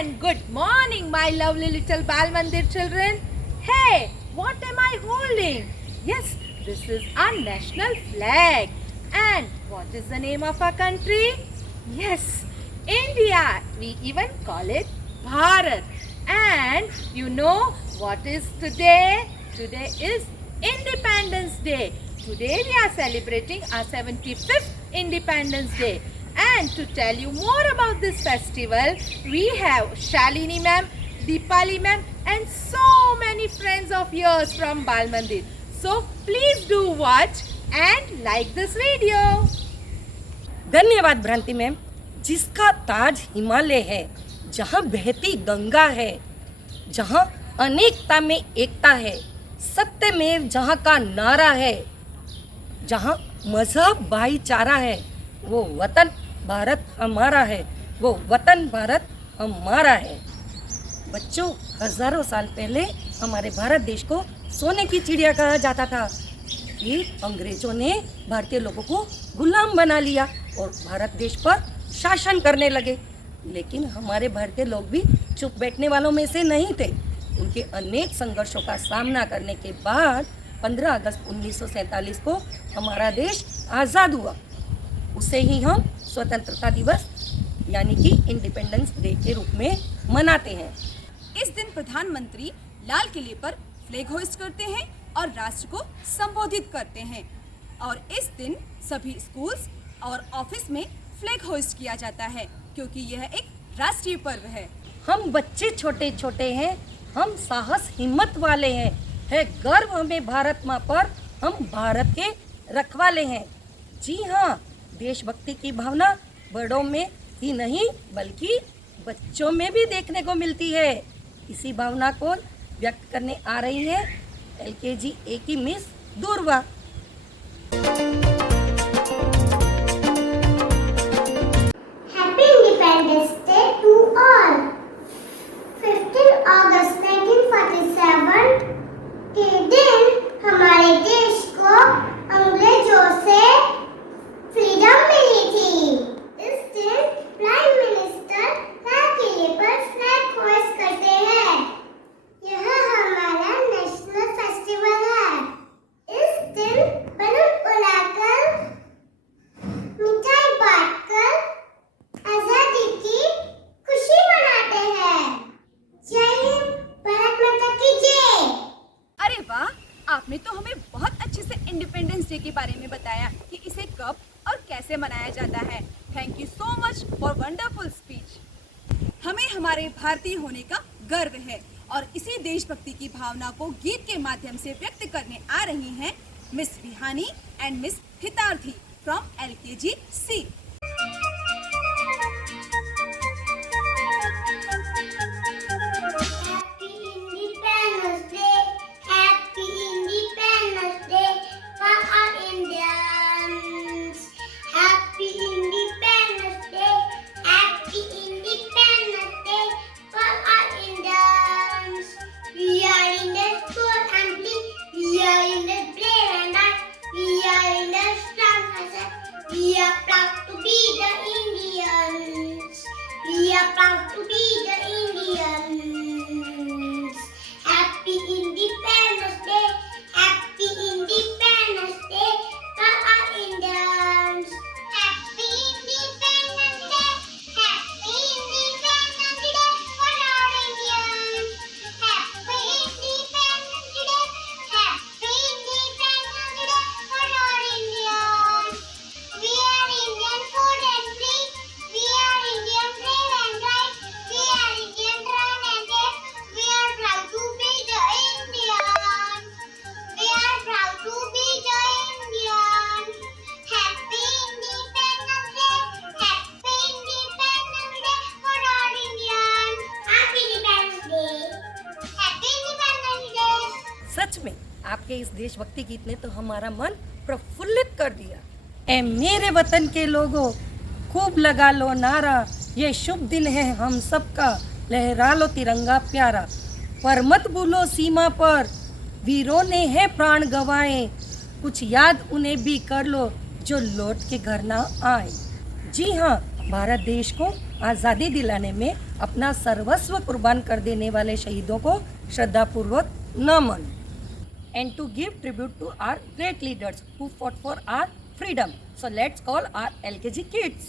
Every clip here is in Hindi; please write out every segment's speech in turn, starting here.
and good morning, my lovely little Bal Mandir children. Hey, what am I holding? Yes, this is our national flag. And what is the name of our country? Yes, India. We even call it Bharat. And you know what is today? Today is Independence Day. Today we are celebrating our 75th Independence Day. And to tell you more about this festival, we have Shalini ma'am, Deepali ma'am and so many friends of yours from Bal Mandir. So please do watch and like this video. धन्यवाद भ्रांति मैम। जिसका ताज हिमालय है, जहाँ बहती गंगा है, जहाँ अनेकता में एकता है, सत्यमेव जहाँ का नारा है, जहाँ मजहब भाईचारा है, वो वतन भारत हमारा है, वो वतन भारत हमारा है। बच्चों, हजारों साल पहले हमारे भारत देश को सोने की चिड़िया कहा जाता था। फिर अंग्रेजों ने भारतीय लोगों को गुलाम बना लिया और भारत देश पर शासन करने लगे। लेकिन हमारे भारतीय लोग भी चुप बैठने वालों में से नहीं थे। उनके अनेक संघर्षों का सामना करने के बाद 15 अगस्त 1947 को हमारा देश आज़ाद हुआ। उसे ही हम स्वतंत्रता दिवस यानी कि इंडिपेंडेंस डे के रूप में मनाते हैं। इस दिन प्रधानमंत्री लाल किले पर फ्लैग होस्ट करते हैं और राष्ट्र को संबोधित करते हैं। और इस दिन सभी स्कूल्स और ऑफिस में फ्लैग होस्ट किया जाता है, क्योंकि यह एक राष्ट्रीय पर्व है। हम बच्चे छोटे छोटे हैं, हम साहस हिम्मत वाले हैं, है गर्व हमें भारत माँ पर, हम भारत के रखवाले हैं। जी हाँ, देशभक्ति की भावना बड़ों में ही नहीं बल्कि बच्चों में भी देखने को मिलती है। इसी भावना को व्यक्त करने आ रही है LKG A की मिस दुर्वा। Happy Independence Day to all. 15 अगस्त 1947 के दिन हमारे देश को अंग्रेजों से फ्रीडम मिली थी। इस दिन प्राइम मिनिस्टर लाल किले पर फ्लैग होस्ट करते हैं। यह हमारा नेशनल फेस्टिवल है। इस दिन बलून उड़ाकर, मिठाई बांटकर आजादी की खुशी मनाते हैं। जय हिंद, भारत माता की जय। अरे वाह, आपने तो हमें बहुत अच्छे से इंडिपेंडेंस डे के बारे में बताया कि इसे कब और कैसे मनाया जाता है। Thank you so much for wonderful speech. हमें हमारे भारतीय होने का गर्व है और इसी देशभक्ति की भावना को गीत के माध्यम से व्यक्त करने आ रही हैं Miss Vihani and Miss Hitarthi from LKG C। Happy Independence Day, Happy Independence Day for our Indians. Happy Independence Day, Happy Independence Day for our Indians. We are Indians poor and bleak, we are Indians brave and hard, we are Indians strong and sad. We are proud to be the Indians. We are proud to be the Indians. Happy Independence Day, Happy Independence Day for our Indians. Happy Independence Day, Happy Independence Day for our Indians. Happy Independence Day, Happy Independence Day for our Indians. We are Indian food and free. We are Indian brave and right. We are Indian run and dare. We are proud to be the Indian. We are proud to be the Indian. Happy Independence Day. Happy Independence Day for our Indians. Happy Independence Day. Happy Independence Day. सच में आपके इस देशभक्ति गीत ने तो हमारा मन प्रफुल्लित कर दिया। ए मेरे वतन के लोगों, खूब लगा लो नारा, ये शुभ दिन है हम सबका, लहरा लो तिरंगा प्यारा। पर मत भूलो सीमा पर वीरों ने है प्राण गंवाए, कुछ याद उन्हें भी कर लो जो लौट के घर ना आए। जी हाँ, भारत देश को आज़ादी दिलाने में अपना सर्वस्व कुर्बान कर देने वाले शहीदों को श्रद्धापूर्वक नमन। And to give tribute to our great leaders who fought for our freedom. So let's call our LKG kids.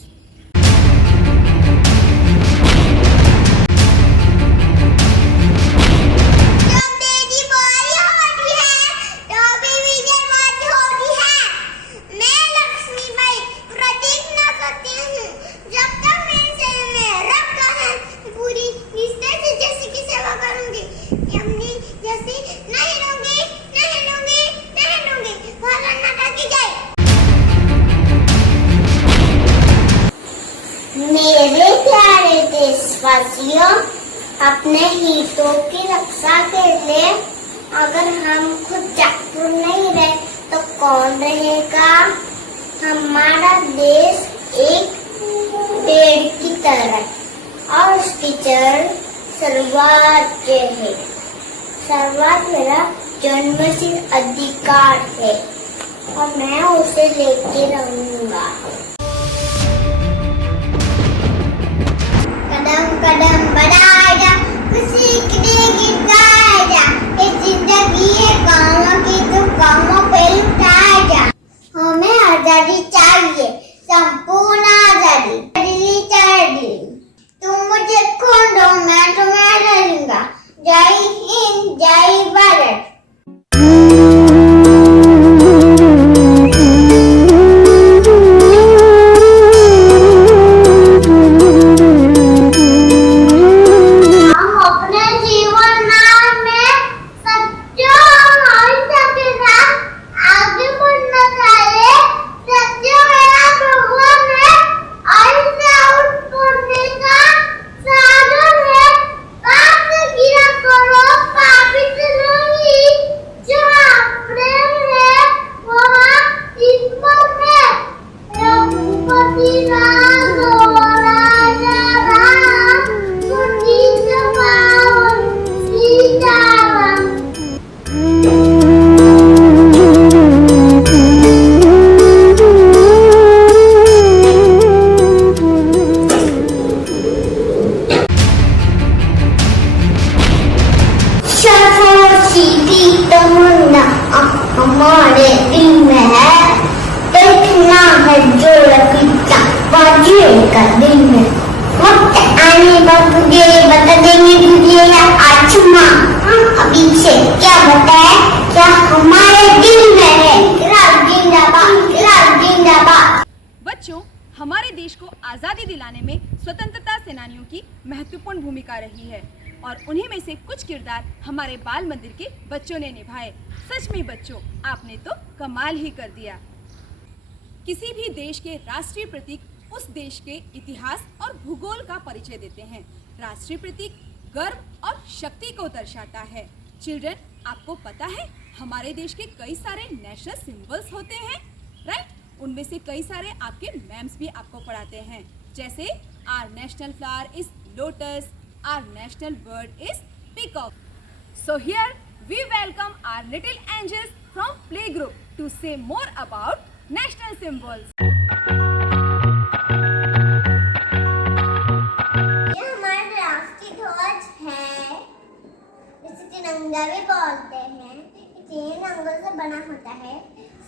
जब तेरी बारी होती है तो भी विजय बारी होती है। मैं लक्ष्मीबाई प्रतिज्ञा करती हूँ, जब तक मेरे शरीर में रक्त है पूरी निष्ठा से जैसे की सेवा करूँगी, यमनी जैसी नहीं लूँगी, नहीं लूँगी, नहीं लूँगी। भारत माता की जय। मेरे प्यारे देशवासियों, अपने हितों की रक्षा के लिए अगर हम खुद जागरूक नहीं रहे तो कौन रहेगा। हमारा देश एक पेड़ की तरह और उसकी जड़ सर्वोच्च है। सर्वोच्च मेरा जन्मसिद्ध अधिकार है और मैं उसे लेके रहूंगा। कदम कदम बढ़ाया जा, खुशी की गीत गाया जा, ये जिंदगी है कामों की तो कामों पे लुटाया जा। हमें आजादी चाहिए, संपूर्ण आजादी, दिल्ली चाहिए। तुम मुझे खून दो, मैं तुम्हें लड़ूंगा। जय हिंद, जय भारत। हमारे दिल में है, देखना है जो रखीता बाजी का दिन है। वक्त आने पर तुझे बता देंगे तुझे आज माँ, अभी से क्या बताए क्या हमारे दिल में है। जिंदाबाद, जिंदाबाद। बच्चों, हमारे देश को आज़ादी दिलाने में स्वतंत्रता सेनानियों की महत्वपूर्ण भूमिका रही है और उन्हीं में से कुछ किरदार हमारे बाल मंदिर के बच्चों ने निभाए। सच में बच्चों, आपने तो कमाल ही कर दिया। किसी भी देश के राष्ट्रीय प्रतीक उस देश के इतिहास और भूगोल का परिचय देते हैं। राष्ट्रीय प्रतीक गर्व और शक्ति को दर्शाता है। चिल्ड्रन, आपको पता है हमारे देश के कई सारे नेशनल सिंबल्स होते हैं, राइट? उनमें से कई सारे आपके मैम्स भी आपको पढ़ाते हैं, जैसे our national flower is lotus, our national bird is peacock. So here we welcome our little angels from playgroup to say more about national symbols. ये हमारा राष्ट्रीय ध्वज है, इसे तिरंगा भी बोलते हैं। ये 3 रंगों से बना होता है,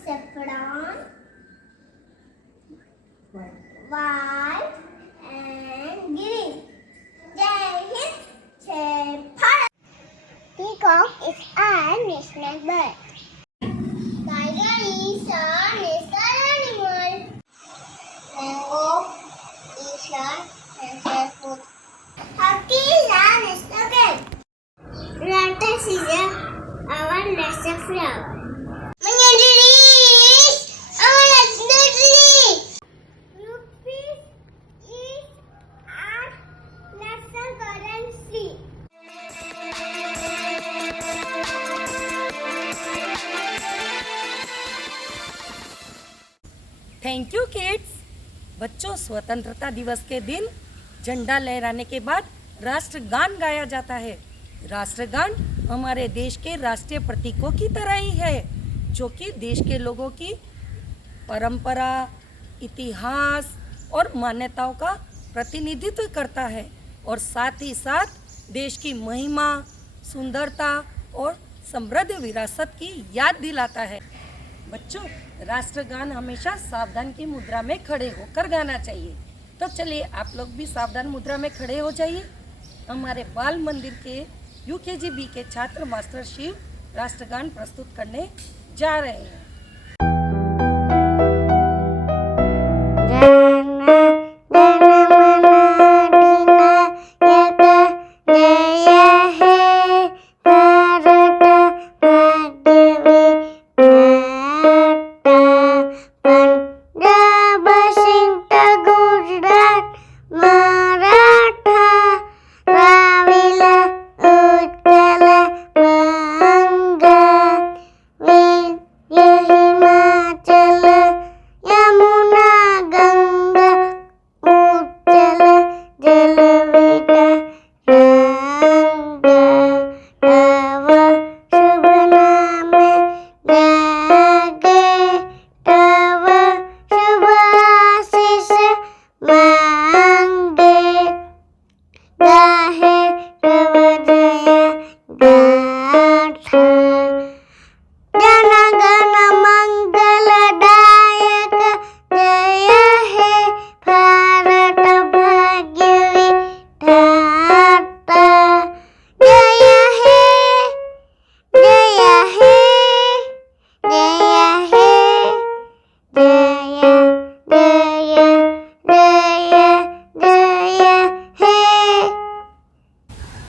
सैफरन, व्हाइट एंड ग्रीन। जय हिंद, जय Bharat. Peacock is our national bird. Tiger is our national animal. Mango is our national food. Hockey is our national game. Lotus is our national flower. Manjari is our national tree. Rupees is our national currency. Thank you kids. बच्चों, स्वतंत्रता दिवस के दिन झंडा लहराने के बाद राष्ट्रगान गाया जाता है। राष्ट्रगान हमारे देश के राष्ट्रीय प्रतीकों की तरह ही है, जो कि देश के लोगों की परंपरा, इतिहास और मान्यताओं का प्रतिनिधित्व करता है और साथ ही साथ देश की महिमा, सुंदरता और समृद्ध विरासत की याद दिलाता है। बच्चों, राष्ट्रगान हमेशा सावधान की मुद्रा में खड़े होकर गाना चाहिए। तो चलिए आप लोग भी सावधान मुद्रा में खड़े हो जाइए। हमारे बाल मंदिर के UKG B के छात्र मास्टर शिव राष्ट्रगान प्रस्तुत करने जा रहे हैं।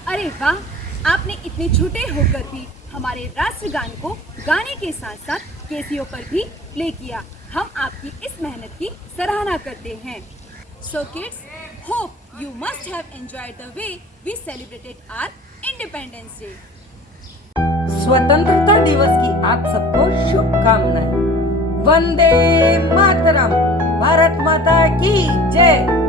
अरे वाह, आपने इतने छोटे होकर भी हमारे राष्ट्रगान को गाने के साथ साथ कैसियो पर भी प्ले किया। हम आपकी इस मेहनत की सराहना करते हैं। So kids, hope you must have enjoyed the way we celebrated our Independence Day. स्वतंत्रता दिवस की आप सबको शुभकामनाएं। वंदे मातरम। भारत माता की जय।